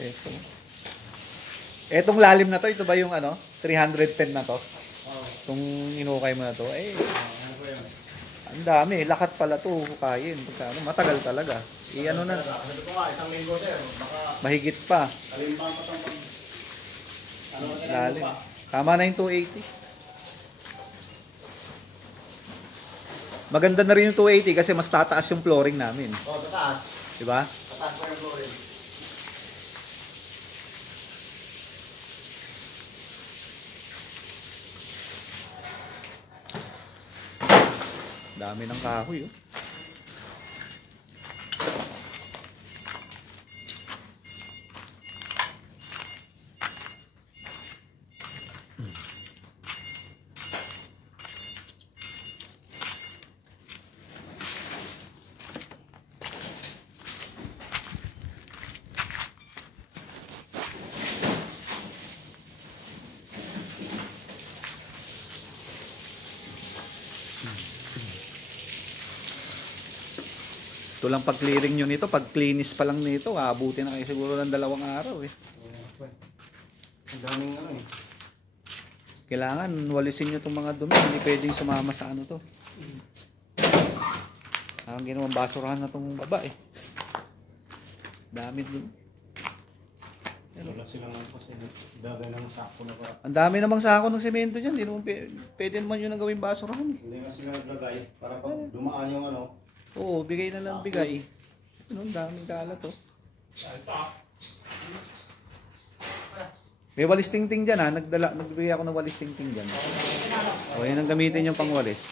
Ito. Etong lalim na to, ito ba yung ano? 310 na to? Oo. Itong inukay mo na to. Eh, Ano po yun? ang dami. Lakat pala to. Hukayin. Pagka, ano, matagal talaga. Ano na. Sabi ko nga, isang linggo sir. Baka Mahigit pa. kalimbang pa itong pag... Ano na Lalim. pa? Tama na yung 280. Maganda na rin yung 280 kasi mas tataas yung flooring namin. Oo, tataas. Diba? Tataas pa yung flooring. Dami ng kahoy, oh. Ito lang pag-clearing nyo nito, pag-cleanish pa lang nito, aabuti na kayo siguro ng 2 araw eh. Ang daming ano eh. Kailangan walisin nyo itong mga dumi, hindi pwedeng sumama sa ano to. Ang ginawang basurahan na itong baba eh. Dami dun. Wala silang kasi dagay ng sako na para. Ang dami namang sako ng semento dyan, hindi naman pwede naman yun ang gawing basurahan eh. Hindi nga sila naglagay para pag dumaan yung ano. Oo, bigay na lang bigay. Ano, ang daming kalat to. May walis tingting dyan ha, nagbigay ako ng walis tingting dyan. O, yun ang gamitin yung pangwalis.